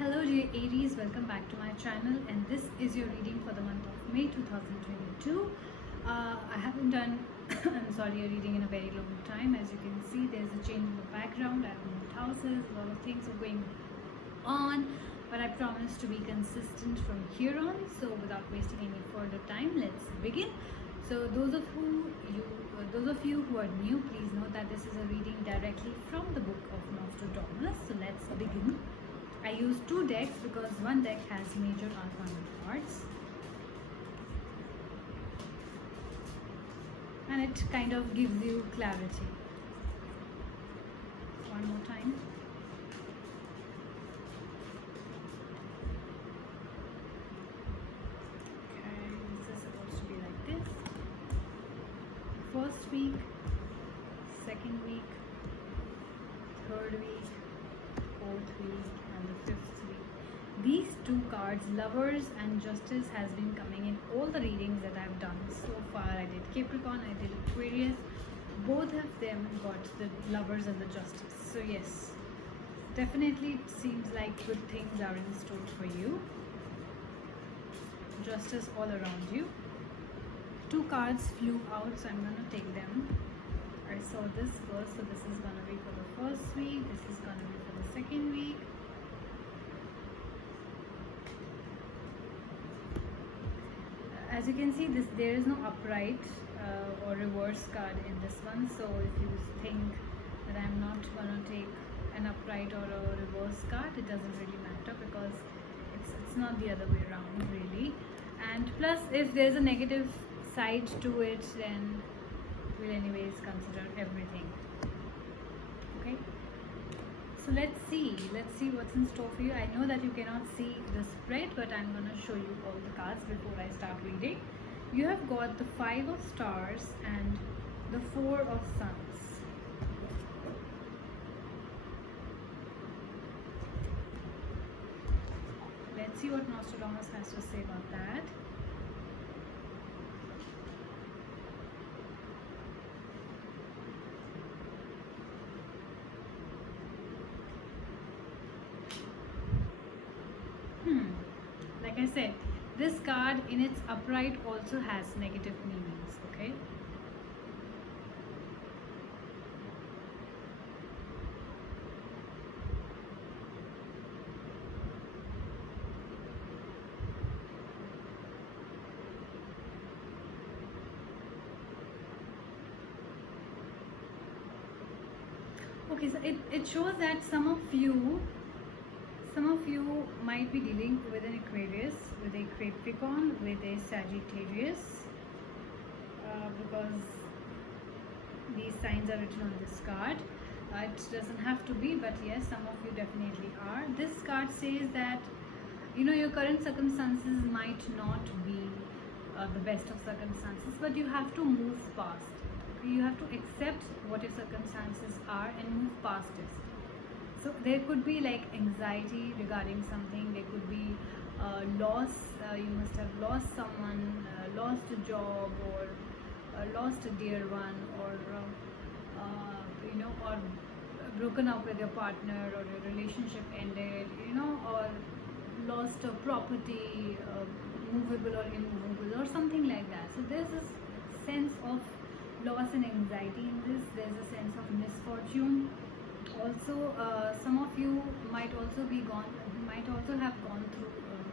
Hello dear Aries, welcome back to my channel, and this is your reading for the month of May 2022. I haven't done a reading in a very long time. As you can see, there's a change in the background. I've moved houses, a lot of things are going on, but I promise to be consistent from here on. So without wasting any further time, let's begin. So those of you who are new, please know that this is a reading directly from the book of Nostradamus. So let's begin. I use two decks because one deck has major arcana cards, and it kind of gives you clarity. One more time. Okay, this is supposed to be like this. First week, second week, third week, fourth week, and the fifth week. These two cards, Lovers and Justice, has been coming in all the readings that I've done so far. I did Capricorn, I did Aquarius. Both of them got the Lovers and the Justice. So yes, definitely it seems like good things are in store for you. Justice all around you. Two cards flew out, so I'm gonna take them. I saw this first, so this is gonna be for the first week, this is gonna be for the second week. As you can see, there is no upright or reverse card in this one. So if you think that I'm not gonna take an upright or a reverse card, it doesn't really matter because it's not the other way around really. And plus, if there's a negative side to it, then we'll anyways consider everything. Okay, so let's see what's in store for you. I know that you cannot see the spread, but I'm going to show you all the cards before I start reading. You have got the 5 of Stars and the 4 of Suns. Let's see what Nostradamus has to say about that. Like I said, this card in its upright also has negative meanings, okay? Okay, so it shows that some of you might be dealing with an Aquarius, with a Capricorn, with a Sagittarius, because these signs are written on this card. It doesn't have to be, but yes, some of you definitely are. This card says that your current circumstances might not be the best of circumstances, but you have to move past it. You have to accept what your circumstances are and move past it. So there could be like anxiety regarding something. There could be loss. You must have lost someone, lost a job, or lost a dear one, or or broken up with your partner, or your relationship ended, or lost a property, movable or immovable, or something like that. So there's this sense of loss and anxiety in this. There's a sense of misfortune. Also, some of you might also have gone through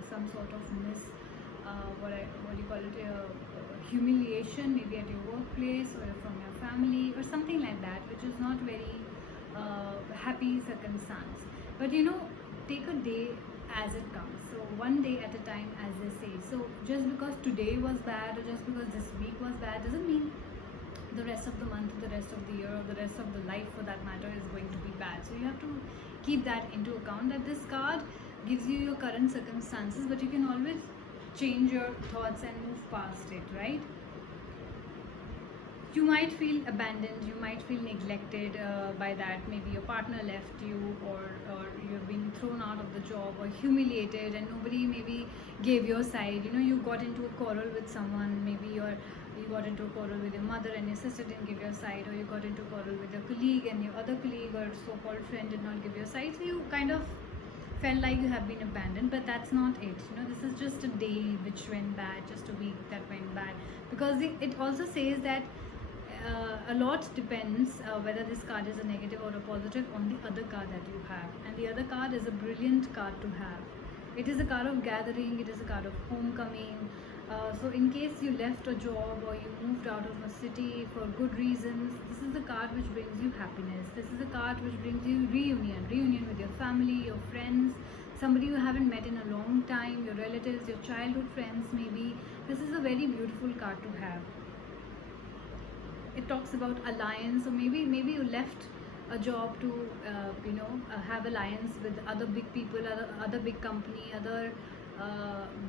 some sort of humiliation, maybe at your workplace or from your family or something like that, which is not very happy circumstance. But take a day as it comes. So one day at a time, as they say. So just because today was bad, or just because this week was bad, doesn't mean the rest of the month, the rest of the year, or the rest of the life for that matter is going to be bad. So you have to keep that into account, that this card gives you your current circumstances, but you can always change your thoughts and move past it, right? You might feel abandoned, you might feel neglected by that. Maybe your partner left you, or you've been thrown out of the job, or humiliated, and nobody maybe gave your side. You got into a quarrel with someone, maybe you got into a quarrel with your mother and your sister didn't give your side, or you got into a quarrel with your colleague and your other colleague or so-called friend did not give your side. So you kind of felt like you have been abandoned, but that's not it. This is just a day which went bad, just a week that went bad, because it also says that a lot depends whether this card is a negative or a positive on the other card that you have, and the other card is a brilliant card to have. It is a card of gathering, it is a card of homecoming. So in case you left a job or you moved out of a city for good reasons, this is a card which brings you happiness. This is a card which brings you reunion with your family, your friends, somebody you haven't met in a long time, your relatives, your childhood friends maybe. This is a very beautiful card to have. It talks about alliance, or maybe you left a job to have alliance with other big people, other big company, other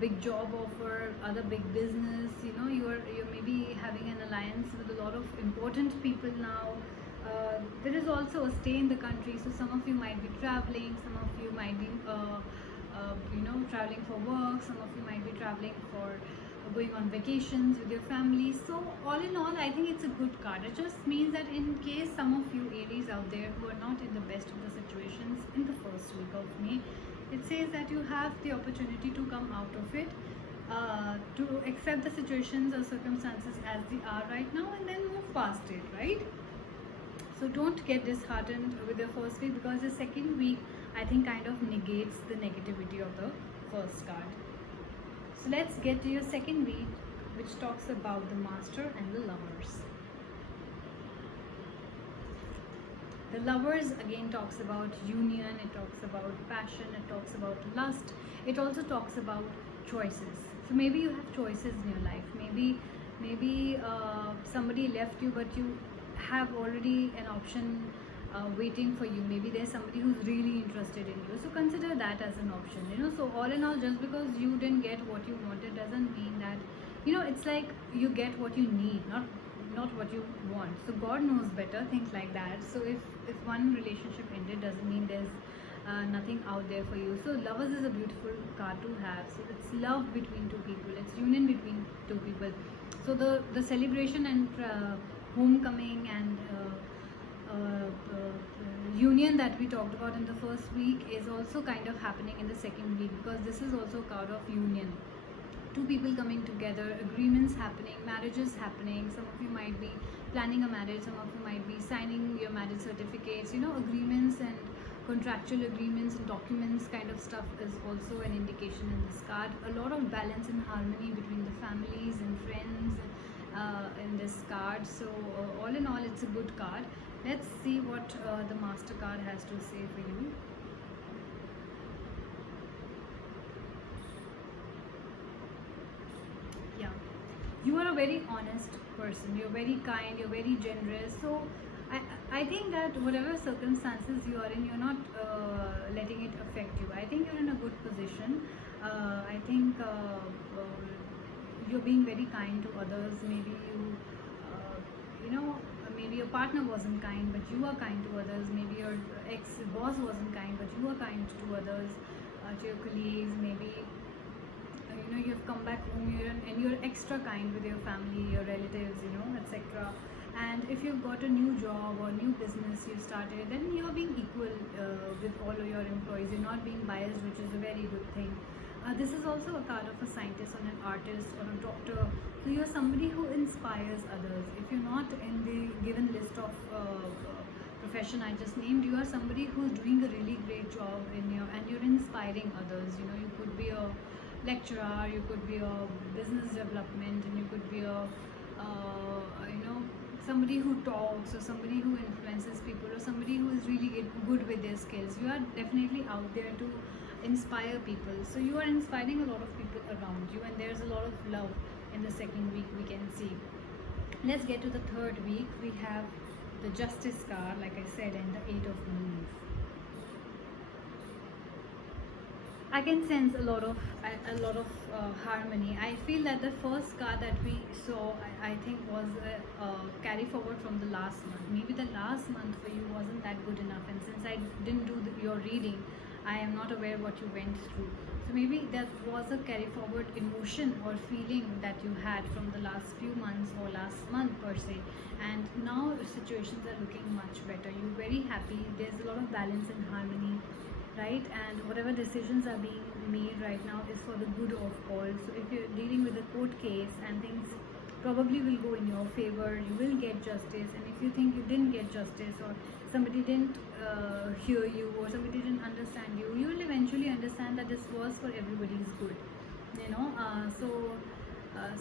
big job offer, other big business. You're maybe having an alliance with a lot of important people now. There is also a stay in the country, so some of you might be traveling, some of you might be traveling for work, some of you might be traveling for going on vacations with your family. So all in all, I think it's a good card. It just means that in case some of you Aries out there who are not in the best of the situations in the first week of May, it says that you have the opportunity to come out of it, to accept the situations or circumstances as they are right now, and then move past it, right? So don't get disheartened with your first week, because the second week I think kind of negates the negativity of the first card. So let's get to your second week, which talks about the Master and the Lovers. The Lovers again talks about union, it talks about passion, it talks about lust, it also talks about choices. So maybe you have choices in your life. Maybe somebody left you, but you have already an option waiting for you. Maybe there's somebody who's really interested in you, so consider that as an option. So all in all, just because you didn't get what you wanted doesn't mean that it's like you get what you need, not what you want. So God knows better, things like that. So if one relationship ended, doesn't mean there's nothing out there for you. So Lovers is a beautiful card to have. So it's love between two people, it's union between two people. So the celebration and homecoming and union that we talked about in the first week is also kind of happening in the second week, because this is also a card of union. Two people coming together, agreements happening, marriages happening. Some of you might be planning a marriage, some of you might be signing your marriage certificates. Agreements and contractual agreements and documents kind of stuff is also an indication in this card. A lot of balance and harmony between the families and friends in this card. So all in all, it's a good card. Let's see what the Master card has to say for you. Yeah, you are a very honest person, you're very kind, you're very generous. So I think that whatever circumstances you are in, you're not letting it affect you. I think you're in a good position. I think you're being very kind to others. Maybe maybe your partner wasn't kind, but you are kind to others. Maybe your ex-boss wasn't kind, but you are kind to others, to your colleagues. Maybe you have come back home and you're extra kind with your family, your relatives, etc. And if you've got a new job or new business you started, then you're being equal with all of your employees. You're not being biased, which is a very good thing. This is also a card of a scientist or an artist or a doctor. So you're somebody who inspires others. If you're not in the given list of profession I just named, you are somebody who's doing a really great job and you're inspiring others. You could be a lecturer, you could be a business development, and you could be a somebody who talks, or somebody who influences people, or somebody who is really good with their skills. You are definitely out there to inspire people. So you are inspiring a lot of people around you, and there's a lot of love in the second week, we can see. Let's get to the third week. We have the Justice card, like I said, and the Eight of Wands. I can sense a lot of harmony. I feel that the first card that we saw, I think, was a carry forward from the last month. Maybe the last month for you wasn't that good enough, and since I didn't do your reading, I am not aware what you went through. So maybe that was a carry forward emotion or feeling that you had from the last few months or last month per se, and now situations are looking much better. You're very happy. There's a lot of balance and harmony. right? And whatever decisions are being made right now is for the good of all. So if you're dealing with a court case and things probably will go in your favor, you will get justice. And if you think you didn't get justice, or somebody didn't hear you, or somebody didn't understand you, you will eventually understand that this was for everybody's good, you know.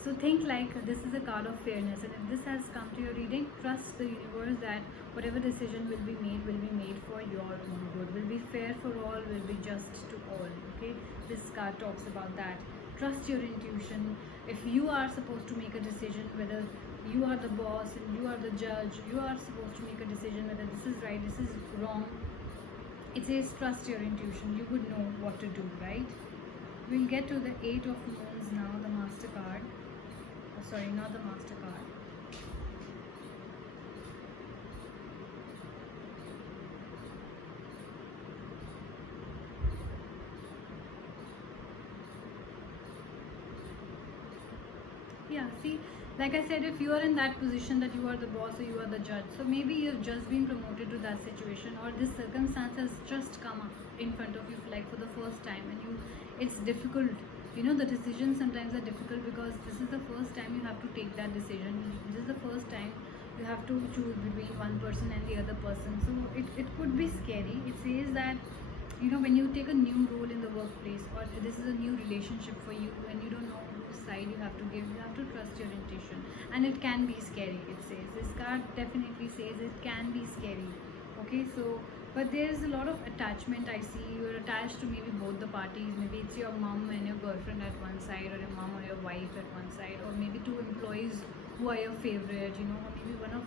So think like this is a card of fairness, and if this has come to your reading, trust the universe that whatever decision will be made for your own good, will be fair for all, will be just to all. Okay, this card talks about that. Trust your intuition. If you are supposed to make a decision, whether you are the boss and you are the judge, you are supposed to make a decision whether this is right, this is wrong. It says trust your intuition. You would know what to do, right? We'll get to the Eight of Moons now, the Master card. Oh, sorry, not the Master card. Yeah, see, like I said, if you are in that position that you are the boss or you are the judge, so maybe you've just been promoted to that situation, or this circumstance has just come up in front of you like for the first time, and it's difficult. You know, the decisions sometimes are difficult because this is the first time you have to take that decision. This is the first time you have to choose between one person and the other person. So it could be scary. It says that, you know, when you take a new role in the workplace, or this is a new relationship for you and you don't know whose side you have to give, you have to trust your intuition. And it can be scary, it says. This card definitely says it can be scary. Okay, so but there's a lot of attachment. I see you're attached to maybe both the parties. Maybe it's your mom and your girlfriend at one side, or your mom or your wife at one side, or maybe two employees who are your favorite, you know, or maybe one of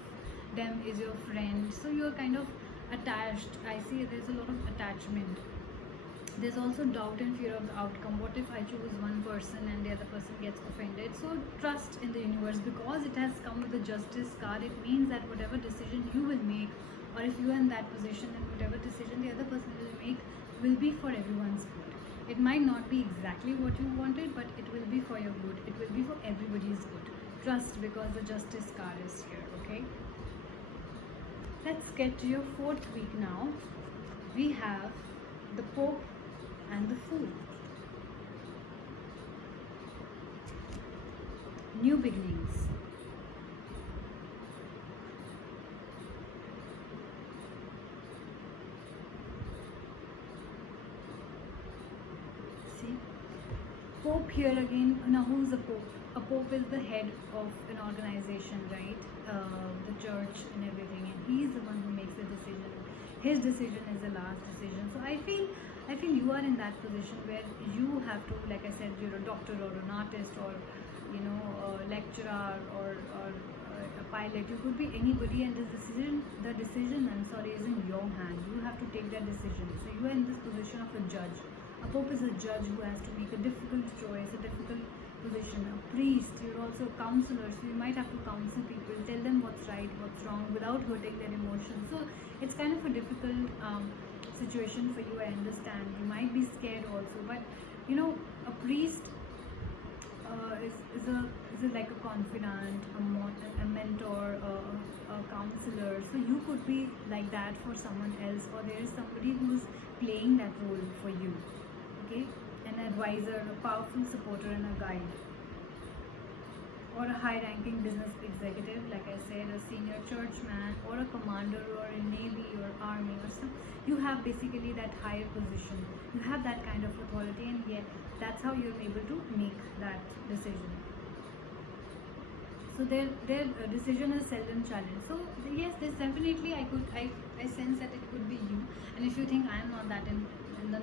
them is your friend. So you're kind of attached. I see there's a lot of attachment. There's also doubt and fear of the outcome. What if I choose one person and the other person gets offended? So trust in the universe, because it has come with the Justice card. It means that whatever decision you will make, or if you are in that position, then whatever decision the other person will make will be for everyone's good. It might not be exactly what you wanted, but it will be for your good. It will be for everybody's good. Trust, because the Justice card is here. Okay, let's get to your fourth week now. We have the Pope and the Fool. New beginnings. See, Pope here again. Now, who's a Pope? A Pope is the head of an organization, right? The church and everything, and he's the one who makes the decision. His decision is the last decision. So I feel you are in that position where you have to, like I said, you're a doctor or an artist, or you know, a lecturer, or a pilot. You could be anybody, and the decision is in your hand. You have to take that decision. So you are in this position of a judge. A Pope is a judge who has to make a difficult choice, a difficult position. A priest, you're also a counselor, so you might have to counsel people, tell them what's right, what's wrong, without hurting their emotions. So it's kind of a difficult situation for you. I understand. You might be scared also, but you know, a priest is like a confidant, a mentor, a counselor. So you could be like that for someone else, or there is somebody who's playing that role for you. Okay, an advisor, a powerful supporter, and a guide, or a high-ranking business executive, like I said, a senior churchman, or a commander, or a navy or army, or some. You have basically that higher position. You have that kind of authority, and yet that's how you're able to make that decision. So their decision is seldom challenged. So yes, there's definitely I sense that it could be you. And if you think I am not that in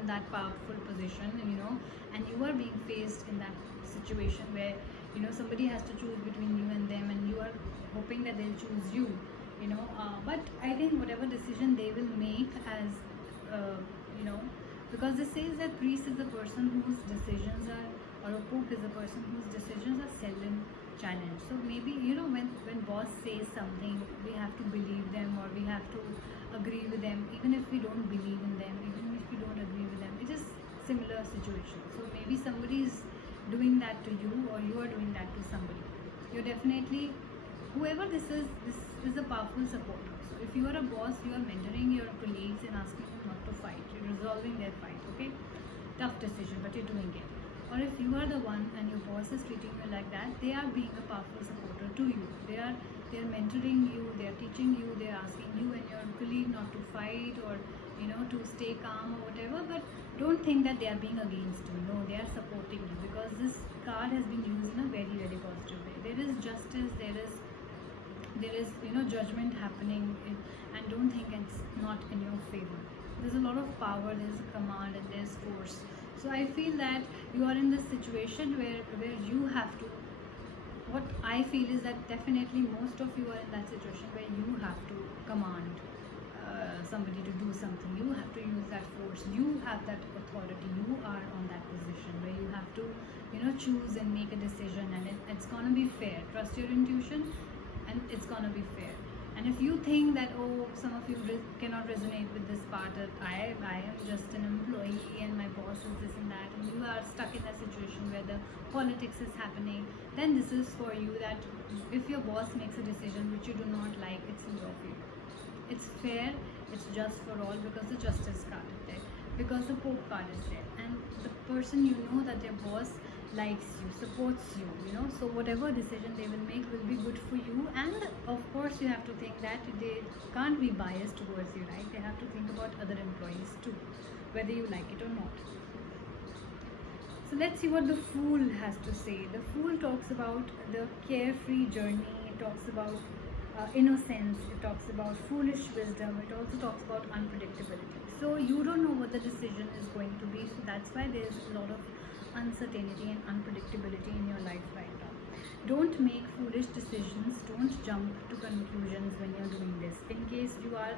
that powerful position, you know, and you are being faced in that situation where, you know, somebody has to choose between you and them, and you are hoping that they'll choose you, you know, but I think whatever decision they will make, as you know, because this says that priest is the person whose decisions are, or a Pope is the person whose decisions are seldom challenged. So maybe, you know, when boss says something, we have to believe them, or we have to agree with them, even if we don't believe in them, even if we don't agree with them. It is similar situation. So maybe somebody is doing that to you, or you are doing that to somebody. You're definitely, whoever this is a powerful supporter. So if you are a boss, you are mentoring your colleagues and asking them not to to fight. You're resolving their fight, okay? Tough decision, but you're doing it. Or if you are the one and your boss is treating you like that, they are being a powerful supporter to you. They're mentoring you, they're teaching you, they're asking you and your colleague not to fight, or to stay calm or whatever. But don't think that they are being against you. No, they are supporting you, because this card has been used in a very, very positive way. There is justice, there is judgment happening and don't think it's not in your favor. There's a lot of power, there's a command, and there's force. So I feel that you are in this situation where you have to, what I feel is that definitely most of you are in that situation where you have to command somebody to do something. You have to use that force, you have that authority, you are on that position where you have to choose and make a decision, and it's gonna be fair. Trust your intuition, and it's gonna be fair. And if you think that, oh, some of you cannot resonate with this part, that I am just an employee and my boss is this and that, and you are stuck in a situation where the politics is happening, then this is for you. That if your boss makes a decision which you do not like, it's in your favor. It's fair, it's just for all, because the justice card is there, because the Pope card is there, and the person that their boss likes you, supports you, so whatever decision they will make will be good for you. And of course you have to think that they can't be biased towards you, right? They have to think about other employees too, whether you like it or not. So let's see what the Fool has to say. The Fool talks about the carefree journey, it talks about innocence, it talks about foolish wisdom, it also talks about unpredictability. So you don't know what the decision is going to be, so that's why there's a lot of uncertainty and unpredictability in your life right now. Don't make foolish decisions, don't jump to conclusions when you're doing this. In case you are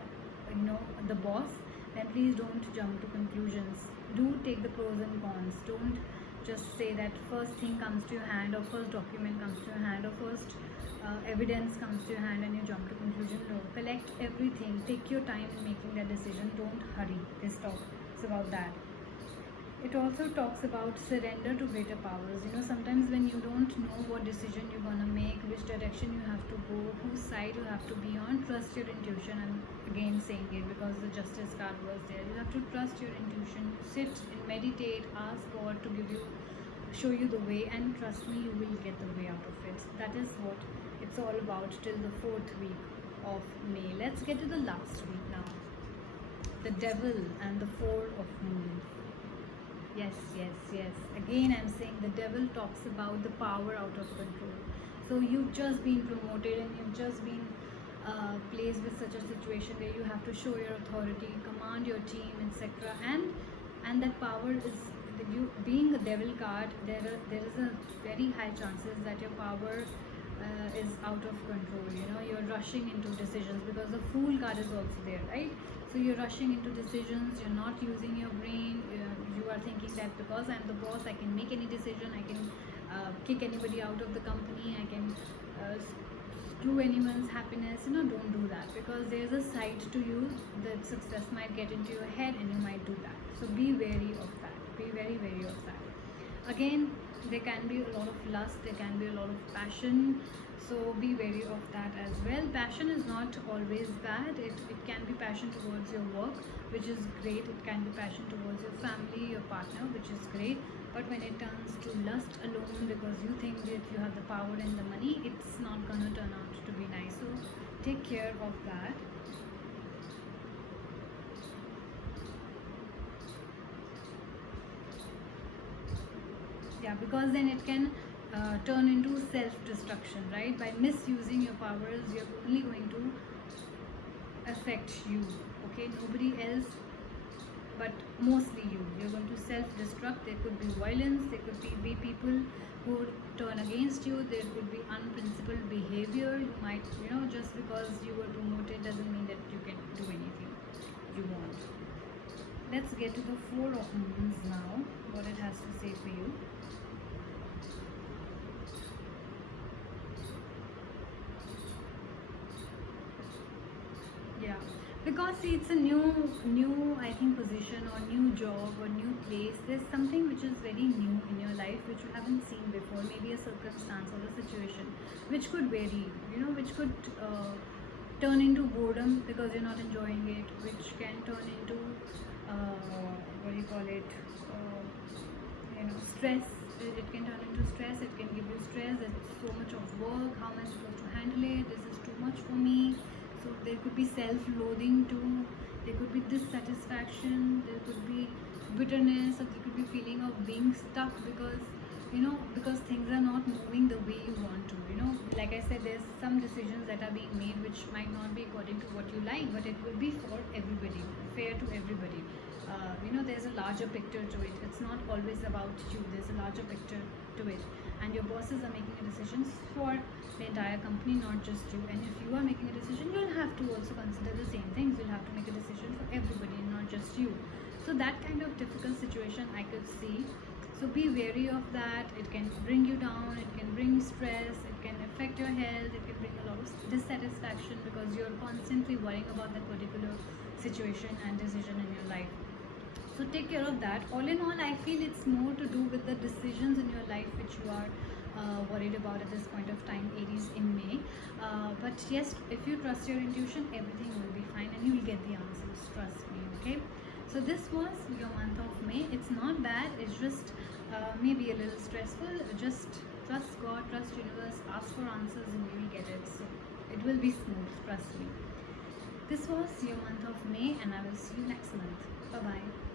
the boss, then please don't jump to conclusions. Do take the pros and cons. Don't just say that first thing comes to your hand, or first document comes to your hand, or first evidence comes to your hand and you jump to conclusion. No, collect everything, take your time in making that decision, don't hurry. This talks about that. It also talks about surrender to greater powers. Sometimes when you don't know what decision you're gonna make, which direction you have to go, whose side you have to be on, trust your intuition. I'm again saying it because the Justice card was there. You have to trust your intuition. Sit and meditate, ask God to show you the way, and trust me, you will get the way out of it. That is what it's all about till the 4th week of May. Let's get to the last week now. The Devil and the 4 of Moons. Yes. Again, I'm saying the Devil talks about the power out of control. So you've just been promoted and you've just been placed with such a situation where you have to show your authority, command your team, etc. And that power is, you being a Devil card, there is a very high chances that your power is out of control. You're rushing into decisions, because the Fool card is also there, right? So you're rushing into decisions, you're not using your brain. You are thinking that because I'm the boss, I can make any decision, I can kick anybody out of the company, I can screw anyone's happiness. Don't do that, because there's a side to you that success might get into your head and you might do that. So be wary of that, be very wary of that. Again, there can be a lot of lust, there can be a lot of passion, so be wary of that as well. Passion is not always bad. It can be passion towards your work, which is great. It can be passion towards your family, your partner, which is great. But when it turns to lust alone because you think that you have the power and the money, it's not gonna turn out to be nice. So take care of that. Yeah, because then it can turn into self-destruction, right? By misusing your powers, you're only going to affect you, okay? Nobody else, but mostly you. You're going to self-destruct. There could be violence, there could be people who turn against you, there could be unprincipled behavior. You might, just because you were promoted doesn't mean that you can do anything you want. Let's get to the 4 of Moons now, what it has to say for you. Yeah, because see, it's a new I think position or new job or new place. There's something which is very new in your life which you haven't seen before. Maybe a circumstance or a situation which could vary, which could turn into boredom because you're not enjoying it, which can turn into what do you call it, stress. It can turn into stress. It can give you stress. It's so much of work. How am I supposed to handle it? This is too much for me. So there could be self-loathing too. There could be dissatisfaction. There could be bitterness, or there could be feeling of being stuck because things are not moving the way you want to. Like I said, there's some decisions that are being made which might not be according to what you like, but it will be for everybody, fair to everybody. There's a larger picture to it. It's not always about you. There's a larger picture to it, and your bosses are making decisions for the entire company, not just you. And if you are making a decision, you'll have to also consider the same things. You'll have to make a decision for everybody, not just you. So that kind of difficult situation I could see. So be wary of that. It can bring you down. It can bring stress. It can affect your health. It can bring a lot of dissatisfaction because you're constantly worrying about that particular situation and decision in your life. So take care of that. All in all, I feel it's more to do with the decisions in your life which you are worried about at this point of time, Aries, in May. But yes, if you trust your intuition, everything will be fine and you will get the answers. Trust me, okay? So this was your month of May. It's not bad. It's just maybe a little stressful. Just trust God, trust universe, ask for answers and you will get it. So it will be smooth, trust me. This was your month of May and I will see you next month. Bye-bye.